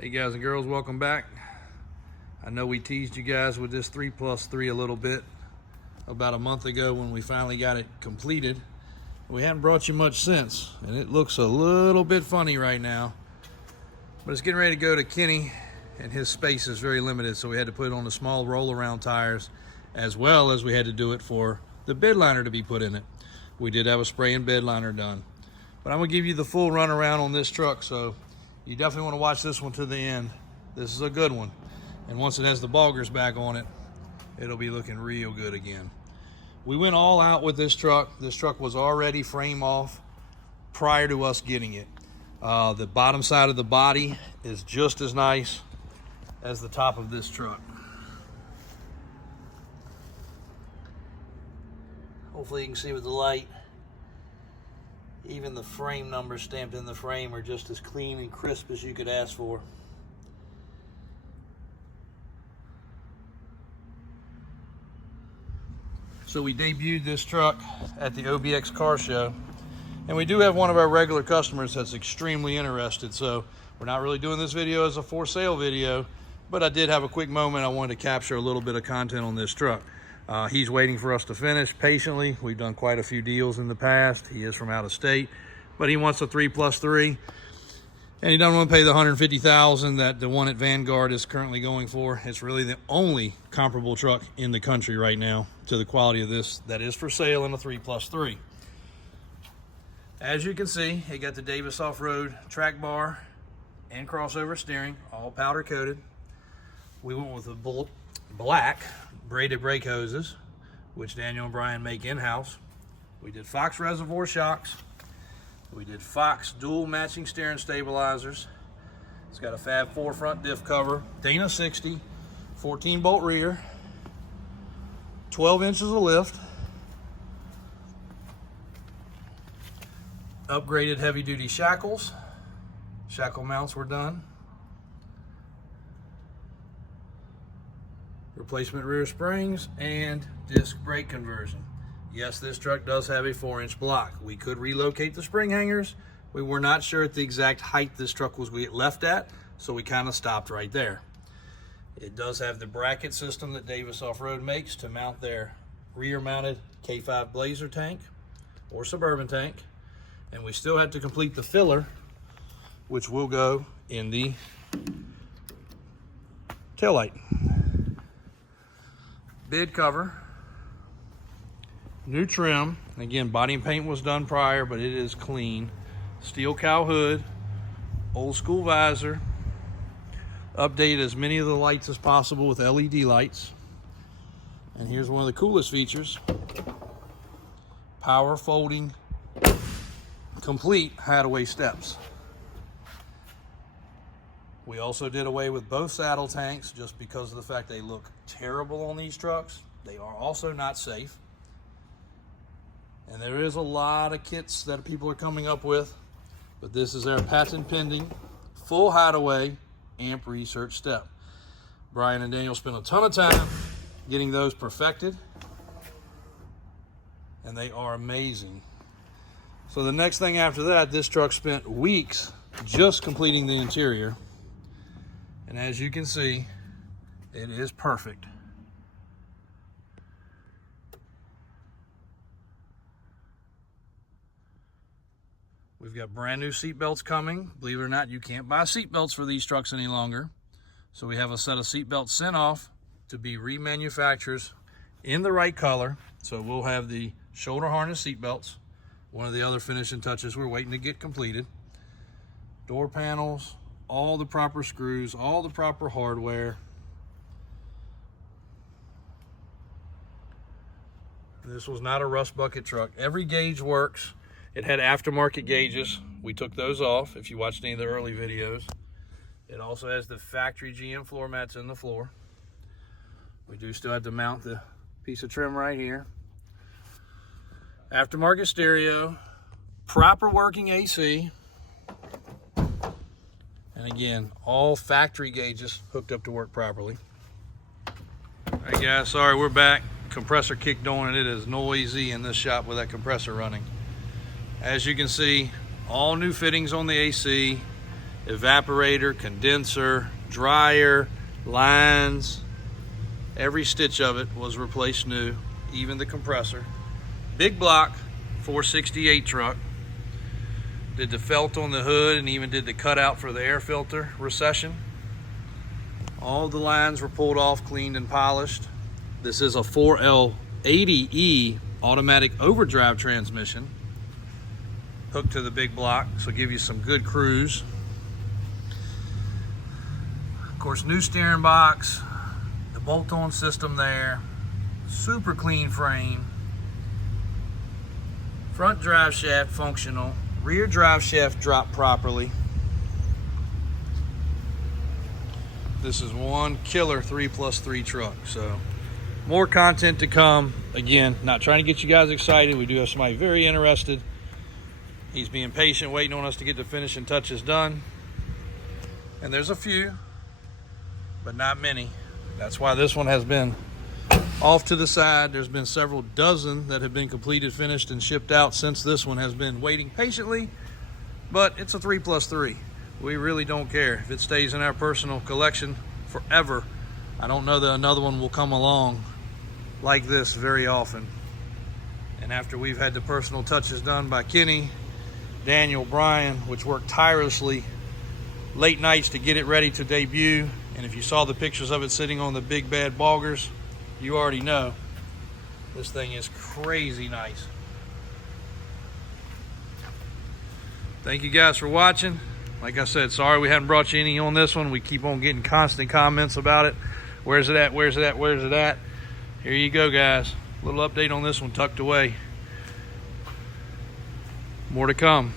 Hey guys and girls, welcome back. I know we teased you guys with this 3+3 a little bit about a month ago when we finally got it completed. We haven't brought you much since, and it looks a little bit funny right now. But it's getting ready to go to Kenny, and his space is very limited, so we had to put it on the small roll-around tires, as well as we had to do it for the bed liner to be put in it. We did have a spray and bed liner done. But I'm gonna give you the full run around on this truck, so you definitely want to watch this one to the end. This is a good one. And once it has the boggers back on it, it'll be looking real good again. We went all out with this truck. This truck was already frame off prior to us getting it. The bottom side of the body is just as nice as the top of this truck. Hopefully you can see with the light. Even the frame numbers stamped in the frame are just as clean and crisp as you could ask for. So we debuted this truck at the OBX car show, and we do have one of our regular customers that's extremely interested. So we're not really doing this video as a for sale video, but I did have a quick moment. I wanted to capture a little bit of content on this truck. He's waiting for us to finish patiently. We've done quite a few deals in the past. He is from out of state, but he wants a 3+3, and he doesn't want to pay the $150,000 that the one at Vanguard is currently going for. It's really the only comparable truck in the country right now to the quality of this that is for sale in a 3+3. As you can see, it got the Davis off-road track bar and crossover steering, all powder coated. We went with a black braided brake hoses, which Daniel and Brian make in-house. We did Fox reservoir shocks. We did Fox dual matching steering stabilizers. It's got a Fab 4 front diff cover, Dane 60, 14 bolt rear, 12 inches of lift, upgraded heavy duty shackles. Shackle mounts were done. Replacement rear springs and disc brake conversion. Yes, this truck does have a 4-inch block. We could relocate the spring hangers. We were not sure at the exact height this truck was left at, so we kind of stopped right there. It does have the bracket system that Davis Off-Road makes to mount their rear mounted K5 Blazer tank or Suburban tank. And we still have to complete the filler, which will go in the taillight. Bid cover, new trim. Again, body and paint was done prior, but it is clean. Steel cow hood, old school visor. Updated as many of the lights as possible with LED lights. And here's one of the coolest features: power folding, complete hideaway steps. We also did away with both saddle tanks just because of the fact they look terrible on these trucks. They are also not safe. And there is a lot of kits that people are coming up with, but this is our patent pending full hideaway amp research step. Brian and Daniel spent a ton of time getting those perfected, and they are amazing. So the next thing after that, this truck spent weeks just completing the interior. And as you can see, it is perfect. We've got brand new seat belts coming. Believe it or not, you can't buy seat belts for these trucks any longer. So we have a set of seat belts sent off to be remanufactured in the right color. So we'll have the shoulder harness seat belts. One of the other finishing touches we're waiting to get completed. Door panels, all the proper screws, all the proper hardware. This was not a rust bucket truck. Every gauge works. It had aftermarket gauges. We took those off if you watched any of the early videos. It also has the factory GM floor mats in the floor. We do still have to mount the piece of trim right here. Aftermarket stereo, proper working AC. And again, all factory gauges hooked up to work properly. All right guys, sorry, we're back. Compressor kicked on and it is noisy in this shop with that compressor running. As you can see, all new fittings on the AC. evaporator, condenser, dryer, lines. Every stitch of it was replaced new, even the compressor. Big block 468 truck. Did the felt on the hood and even did the cutout for the air filter recession. All the lines were pulled off, cleaned and polished. This is a 4L80E automatic overdrive transmission hooked to the big block, so give you some good cruise. Of course, new steering box, the bolt-on system there, super clean frame, front drive shaft functional, rear drive shaft dropped properly. This is one killer 3+3 truck, so more content to come. Again, not trying to get you guys excited. We do have somebody very interested. He's being patient, waiting on us to get the finishing touches done. And there's a few, but not many. That's why this one has been off to the side. There's been several dozen that have been completed, finished, and shipped out since this one has been waiting patiently, but it's a 3+3. We really don't care if it stays in our personal collection forever. I don't know that another one will come along like this very often. And after we've had the personal touches done by Kenny, Daniel, Brian, which worked tirelessly late nights to get it ready to debut, and if you saw the pictures of it sitting on the big bad boggers, you already know this thing is crazy nice. Thank you guys for watching. Like I said, sorry we haven't brought you any on this one. We keep on getting constant comments about it. Where's it at? Where's it at? Where's it at? Here you go, guys. Little update on this one, tucked away. More to come.